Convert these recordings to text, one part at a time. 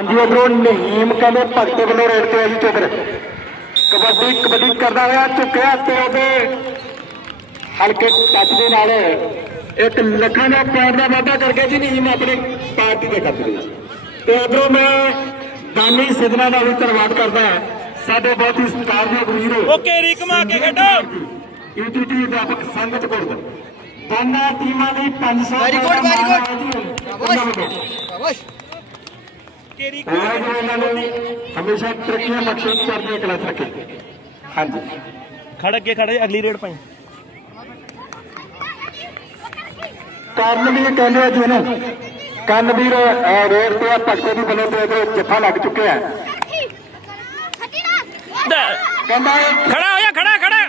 ਹਾਂਜੀ ਉਧਰੋਂ ਨਹੀਮ ਕਹਿੰਦੇ ਭਗਤ ਵੱਲੋਂ ਰੇਡ ਤੇ ਆ ਜੀ ਕਬੱਡੀ ਕਬੱਡੀ ਕਰਦਾ ਹੋਇਆ ਝੁਕਿਆ ਤੇ ਉਹਦੇ ਹਲਕੇ ਟੱਚ ਦੇ ਨਾਲ ਇੱਕ ਲੱਖਾਂ ਦਾ ਪਿਆਰ ਦਾ ਵਾਅਦਾ ਕਰ ਗਿਆ ਜੀ ਨਹੀਮ ਆਪਣੀ ਪਾਰਟੀ ਦੇ ਵਿੱਚ। ਤੇ ਉਧਰੋਂ ਮੈਂ ਦਾਨੀ ਸਿਦਨਾ ਦਾ ਵੀ ਧੰਨਵਾਦ ਕਰਦਾ ਸਾਡੇ ਬਹੁਤ ਹੀ ਸਤਿਕਾਰਯੋਗ ਵੀਰ। ਓਕੇ ਰੀਕ ਮਾਰ ਕੇ ਖੇਡੋ। ਈਟੀਟੀ ਅਧਿਆਪਕ ਸੰਗਤ ਕੋਲ ਦੋਨਾਂ ਟੀਮਾਂ ਲਈ 500 Very good, very good. ਨੂੰ ਹਮੇਸ਼ਾ ਤਰੱਕੀਆਂ ਬਖਸ਼ਣ ਚੜ੍ਹਦੀ ਕਲਾ ਰੱਖੇ ਹਾਂਜੀ। ਖੜ ਅੱਗੇ ਖੜੇ ਅਗਲੀ ਰੇਡ ਪਾਈ। ਕਰਨ ਵੀ ਕਹਿੰਦੇ ਆ ਜੀ ਇਹਨੂੰ। ਕੰਨਵੀਰ ਅਹ, ਰੇਡ ਤੇ ਆ ਭਗਤੇ ਦੀ ਵੱਲੋਂ ਤੇ ਇਹਦੇ ਜੱਫਾ ਲੱਗ ਚੁੱਕਿਆ ਕਹਿੰਦਾ ਖੜਾ ਹੋ ਜਾ ਖੜਾ ਖੜਾ।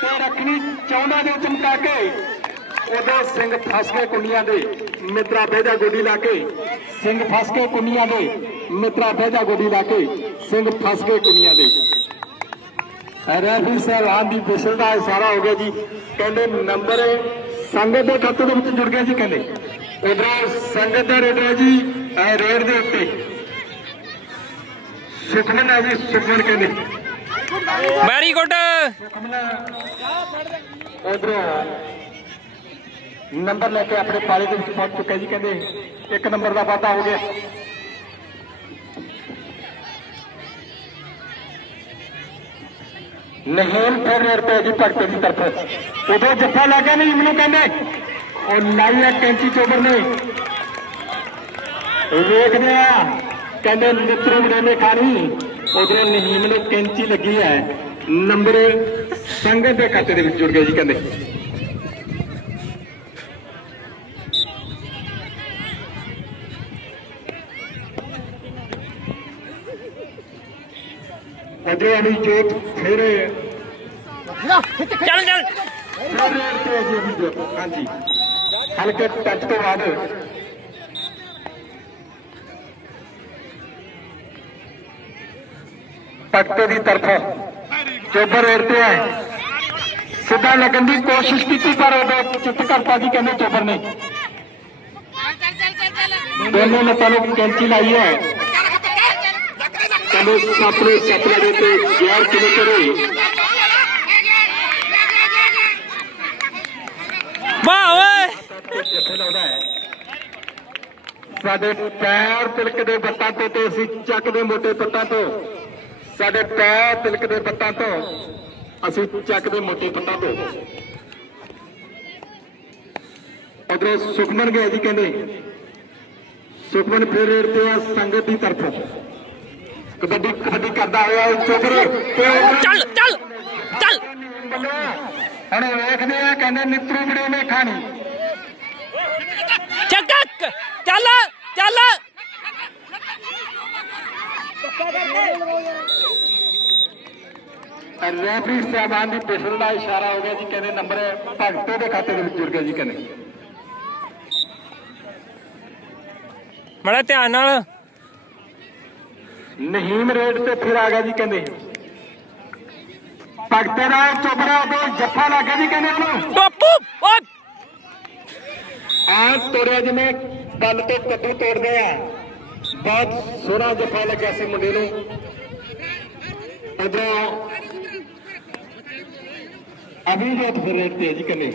ਤੇ ਰੱਖਣੀ ਚਾਹੁੰਦਾ ਦੇ ਚਮਕਾ ਕੇ ਉਹਦੇ ਸਿੰਘ ਫਸ ਗਏ ਕੁੰਡੀਆਂ ਦੇ ਮਿੱਤਰਾ ਬਹਿਜਾ ਗੋਡੀ ਲਾ ਕੇ। ਸਿੰਘ ਫਸ ਗਏ ਕੁੰਡੀਆਂ ਦੇ ਮਿੱਤਰਾ ਬਹਿਜਾ ਗੋਡੀ ਲਾ ਕੇ ਸਿੰਘ ਫਸ ਗਏ ਕੁੰਡੀਆਂ ਦੇ। ਰੈਫੀ ਸਾਹਿਬਾਨ ਦੀ ਬਿਸਲ ਦਾ ਇਸ਼ਾਰਾ ਹੋ ਗਿਆ ਜੀ। ਕਹਿੰਦੇ ਨੰਬਰ ਸੰਗਤ ਦੇ ਖਾਤੇ ਦੇ ਵਿੱਚ ਜੁੜ ਗਿਆ ਜੀ ਕਹਿੰਦੇ। ਉਧਰ ਸੰਗਤ ਦਾ ਰੇਡ ਹੈ ਜੀ ਰੇਡ ਦੇ ਉੱਤੇ। ਸੁਖਮਨ ਹੈ ਜੀ ਸੁਖਮਨ ਕਹਿੰਦੇ। Very good. ਉਧਰ ਨੰਬਰ ਲੈ ਕੇ ਆਪਣੇ ਪਾਲੇ ਦੇ ਵਿੱਚ ਪਹੁੰਚ ਚੁੱਕਾ ਜੀ, ਕਹਿੰਦੇ ਇੱਕ ਨੰਬਰ ਦਾ ਵਾਧਾ ਹੋ ਗਿਆ। ਨਹੀਮ ਫਿਰ ਰੇਡ ਤੇ ਜੀ ਭਗਤ ਦੀ ਤਰਫ। ਉਦੋਂ ਜੱਫਾ ਲੱਗਾ ਨਹੀਂ, ਮੈਨੂੰ ਕਹਿੰਦੇ, ਉਹ ਲਾਈ ਆ ਕੈਂਚੀ ਚੋਬਰ ਨੇ। ਵੇਖਦੇ ਆ, ਕਹਿੰਦੇ ਨਿਤਰੂ ਨੇ ਖਾਣੀ ਉਧਰੋਂ ਨਹੀਮ ਨੂੰ ਕੈਂਚੀ ਲੱਗੀ ਹੈ। ਨੰਬਰ ਸੰਗਤ ਦੇ ਖਾਤੇ ਦੇ ਵਿੱਚ ਜੁੜ ਗਿਆ ਜੀ, ਕਹਿੰਦੇ। ਅਜੇ ਅਲੀ ਜੋਤ ਫਿਰ। ਚੱਲ ਚੱਲ। ਹਾਂਜੀ। ਹਲਕੇ ਟੱਚ ਤੋਂ ਬਾਅਦ। ਤਖਤ ਦੀ ਤਰਫ। ਚੋਬਰ ਰੇਡ ਤੇ ਹੈ ਸਿੱਧਾ ਲੱਗਣ ਦੀ ਕੋਸ਼ਿਸ਼ ਕੀਤੀ ਪਰ ਉਹ ਚੁੱਪ ਕਰਤਾ ਜੀ ਕਹਿੰਦੇ ਚੋਬਰ ਨੇ। ਦੋਨੋਂ ਨੇ ਨੂੰ ਕੈਂਚੀ ਲਾਈ ਹੈ। ਦੇ ਤੇ ਯਾਰ ਕਿਵੇਂ ਕਰੇ ਵਾਹ ਓਏ। ਸਾਡੇ ਪੈਰ ਤਿਲਕਦੇ ਬੱਤਾਂ ਤੋਂ ਤੇ ਅਸੀਂ ਚੱਕਦੇ ਮੋਟੇ ਪੱਤਾਂ ਤੋਂ। ਸਾਡੇ ਪੈਰ ਤਿਲਕਦੇ ਬੱਤਾਂ ਤੋਂ ਅਸੀਂ ਚੱਕਦੇ ਮੋਟੇ ਪੱਤਾਂ ਤੋਂ। ਉਧਰ ਸੁਖਮਨ ਗਏ ਜੀ ਕਹਿੰਦੇ ਸੁਖਮਨ ਫਿਰ ਰੇਡ ਤੇ ਆ ਸੰਗਤ ਦੀ ਤਰਫ। ਕਬੱਡੀ ਕਬੱਡੀ ਕਰਦਾ ਹੋਇਆ ਉਹ ਚੋਬਰ ਚੱਲ ਚੱਲ ਚੱਲ। ਹੁਣ ਵੇਖਦੇ ਆ ਕਹਿੰਦੇ ਨਿਤਰੂ ਬੜੇ ਨੇ ਖਾਣੀ। ਚੱਕ ਚੱਲ ਚੱਲ। ਰੈਫਰੀ ਸਾਹਿਬਾਨ ਦੀ ਪਿਛਲ ਦਾ ਇਸ਼ਾਰਾ ਹੋ ਗਿਆ ਜੀ ਕਹਿੰਦੇ ਨੰਬਰ ਭਗਤੋ ਦੇ ਖਾਤੇ ਦੇ ਵਿੱਚ ਜੁੜ ਗਿਆ ਜੀ ਕਹਿੰਦੇ। ਮੜਾ ਧਿਆਨ ਨਾਲ ਨਹੀਮ ਰੇਡ ਤੇ ਫਿਰ ਆ ਗਿਆ ਜੀ ਕਹਿੰਦੇ। ਭਗਤੇ ਦਾ ਚੋਬਰਾ ਤੋਂ ਜੱਫਾ ਲੱਗ ਗਿਆ ਜੀ ਕਹਿੰਦੇ ਉਹਨੂੰ। ਟੋਪੂ ਆ ਤੋੜਿਆ ਜਿਵੇਂ ਗੱਲ ਤੋਂ ਕੱਦੂ ਤੋੜਦੇ ਆ। ਬਹੁਤ ਸੋਹਣਾ ਜੱਫਾ ਲੱਗਿਆ ਸੀ ਮੁੰਡੇ ਨੂੰ। ਉਧਰੋਂ ਅਭਿਜੋਤ ਫਿਰ ਰੇਡ ਤੇ ਜੀ ਕਹਿੰਦੇ।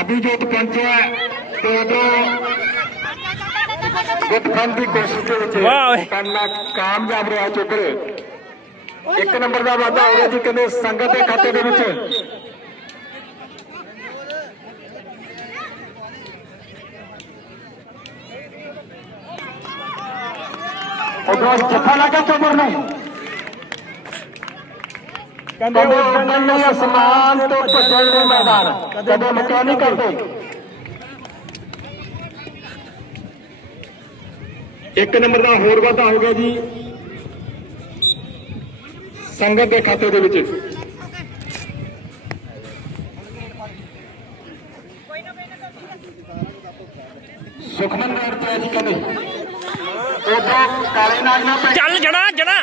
ਅਭਿਜੋਤ ਪਹੁੰਚਿਆ ਤੇ ਉਧਰੋਂ ਗੁੱਟਖੰਡ ਦੀ ਕੋਸ਼ਿਸ਼ ਦੇ। ਵਿੱਚ ਕਰਨਾ ਕਾਮਯਾਬ ਰਿਹਾ ਚੋਬਰ ਇੱਕ ਨੰਬਰ ਦਾ ਵਾਧਾ ਹੋ ਗਿਆ ਜੀ ਕਹਿੰਦੇ ਸੰਗਤ ਦੇ ਖਾਤੇ ਦੇ ਵਿੱਚ। ਉਧਰੋਂ ਜੱਫਾ ਲੱਗਾ ਚੋਬਰ ਨੂੰ। ਕਹਿੰਦੇ ਉੱਡਣ ਲਈ ਅਸਮਾਨ ਤੋਂ ਭੱਜਣ ਦੇ ਮੈਦਾਨ। ਕਦੇ ਮੁੱਕਿਆ ਨਹੀਂ ਇੱਕ ਨੰਬਰ ਦਾ ਹੋਰ ਵਾਧਾ ਹੋ ਗਿਆ ਜੀ। ਸੰਗਤ ਦੇ ਖਾਤੇ ਦੇ ਵਿੱਚ। ਸੁਖਮਨ ਰੇਡ ਤੇ ਆ ਜੀ ਕਹਿੰਦੇ। ਉਦੋਂ ਕਾਲੇ ਨਾਗ ਨਾ ਚੱਲ ਜਣਾ ਜਣਾ।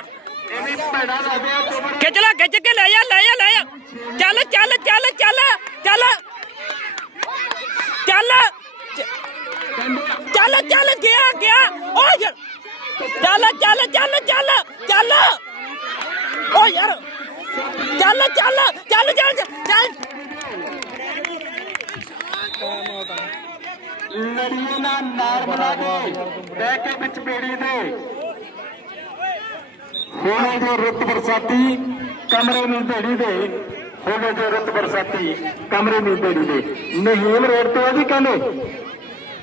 ਇਹ ਵੀ ਭੈੜਾ ਲੱਗਦੇ ਆ ਖਿੱਚ ਲੈ ਖਿੱਚ ਕੇ ਲੈ ਜਾ ਲੈ ਜਾ ਲੈ ਚੱਲ ਚੱਲ ਚੱਲ ਚੱਲ ਚੱਲ। ਲੜੀਏ ਨਾ ਨਾਰ ਬਣਾ ਕੇ ਬਹਿ ਕੇ ਵਿੱਚ ਪੀੜੀ ਦੇ। ਹੋਣੇ ਜੋ ਰੁੱਤ ਬਰਸਾਤੀ ਕਮਰੇ ਨੂੰ ਢੇੜੀ ਦੇ। ਹੋਣੇ ਰੁੱਤ ਬਰਸਾਤੀ ਕਮਰੇ ਨੂੰ ਢੇੜੀ ਦੇ। ਨਹੀਮ ਰੋਡ ਤੇ ਆ ਜੀ ਕਹਿੰਦੇ।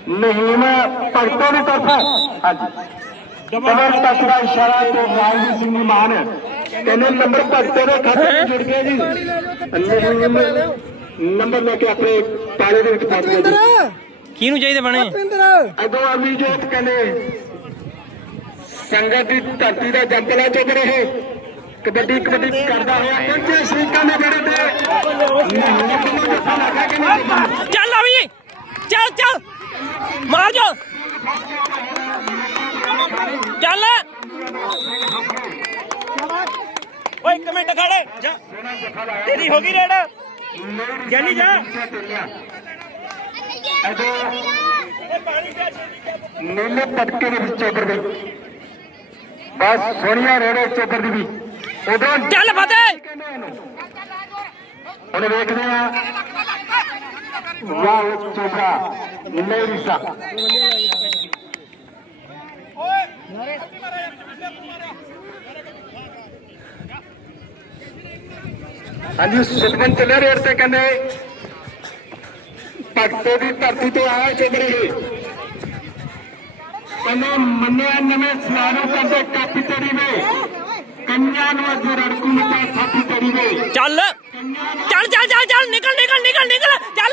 ਨਹੀਮ ਭਗਤੋਂ ਦੀ ਤਰਫ। ਹਾਂਜੀ। ਕਮਰ ਤੱਕ ਦਾ ਇਸ਼ਾਰਾ ਤੇ ਰਾਜਵੀਰ ਸਿੰਘ ਦੀ ਮਾਨ ਕਹਿੰਦੇ ਨੰਬਰ ਭਗਤੋਂ ਦੇ ਖਾਤੇ ਵਿੱਚ ਜੁੜ ਗਿਆ ਜੀ। ਨੰਬਰ ਲੈ ਕੇ ਆਪਣੇ ਤਾਲੇ ਦੇ ਵਿੱਚ ਪਾ ਦਿਓ ਜੀ। ਕਿਹਨੂੰ ਚਾਹੀਦੇ ਬਣੇ? ਅਗੋ ਅਮੀ ਜੋਤ ਕਹਿੰਦੇ ਸੰਗਤ ਦੀ ਧਰਤੀ ਦਾ ਜੰਗਲਾ ਚੁੱਕ ਰਹੇ। ਕਬੱਡੀ ਕਬੱਡੀ ਕਰਦਾ ਹੋਇਆ ਪਹੁੰਚੇ ਸ਼ਰੀਕਾਂ ਦੇ ਬੇੜੇ ਤੇ। ਚੱਲ ਆ ਵੀ ਚੱਲ ਚੱਲ! ਮਾਰ ਜਾ। ਚੱਲ। ਓਏ ਇੱਕ ਮਿੰਟ ਖੜੇ। ਜਾ। ਤੇਰੀ ਹੋ ਗਈ ਰੇਡ। ਗਿਆਨੀ ਜਾ। ਨੀਲੇ ਪਟਕੇ ਦੇ ਵਿੱਚ ਚੋਬਰ ਦੇ। ਬਸ ਸੋਹਣੀਆਂ ਰੇੜੇ ਚੋਬਰ ਦੀ ਵੀ। ਉਦੋਂ ਚੱਲ ਫਤਿਹ। ਹੁਣ ਵੇਖਦੇ ਆ। ਵਾਹ ਚੋਬਰਾ। ਮੇਰੀ ਸਾ ਹਾਂਜੀ ਸੁਖਮਨ ਚੱਲੇ ਰੇਡ ਤੇ ਕਹਿੰਦੇ ਭਗਤੋ ਦੀ ਧਰਤੀ ਤੋਂ ਆਇਆ ਚੋਬਰੀ ਕਹਿੰਦੇ ਮੰਨਿਆ ਨਵੇਂ ਸਲਾਰੂ ਕਹਿੰਦੇ ਕਾਪੀ ਤੇਰੀ ਵੇ। ਕੰਨਿਆਂ ਨੂੰ ਅੱਜ ਰੜਕੂ ਮਤਾ ਥਾਪੀ ਤੇਰੀ ਵੇ। ਚੱਲ। ਚੱਲ ਚੱਲ ਚੱਲ ਚੱਲ ਨਿਕਲ ਨਿਕਲ ਨਿਕਲ ਨਿਕਲ। ਚੱਲ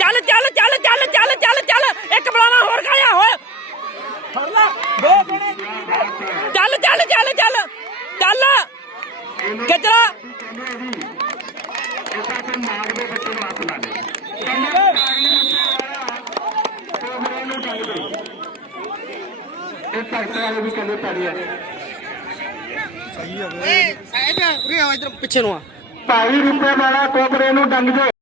ਚੱਲ ਚੱਲ ਚੱਲ ਚੱਲ ਚੱਲ ਚੱਲ ਚੱਲ ਇੱਕ ਬਲਾਵਾ ਹੋਰ ਖਾਇਆ ਹੋਏ ਫੜ ਲੈ ਦੋ ਬਣੇ ਚੱਲ ਚੱਲ ਚੱਲ ਚੱਲ ਚੱਲ ਕਿੱਧਰ ਇਸਾ ਤੇ ਨਾਗ ਦੇ ਬੱਚੇ ਨੂੰ ਹੱਥ ਲਾ ਦੇ ਕੰਨੇ ਨਾਗੀ ਨੂੰ ਕੋਮਰੇ ਨੂੰ ਡੰਗ ਦੇ ਭਗਤ ਵਾਲੇ ਵੀ ਕਹਿੰਦੇ ਪੜੀ ਹੈ ਪਿੱਛੇ ਨੂੰ ਆ। ਭਾਈ ਰੁਪਏ ਵਾਲਾ ਕੋਬਰੇ ਨੂੰ ਡੰਗ ਦੇ।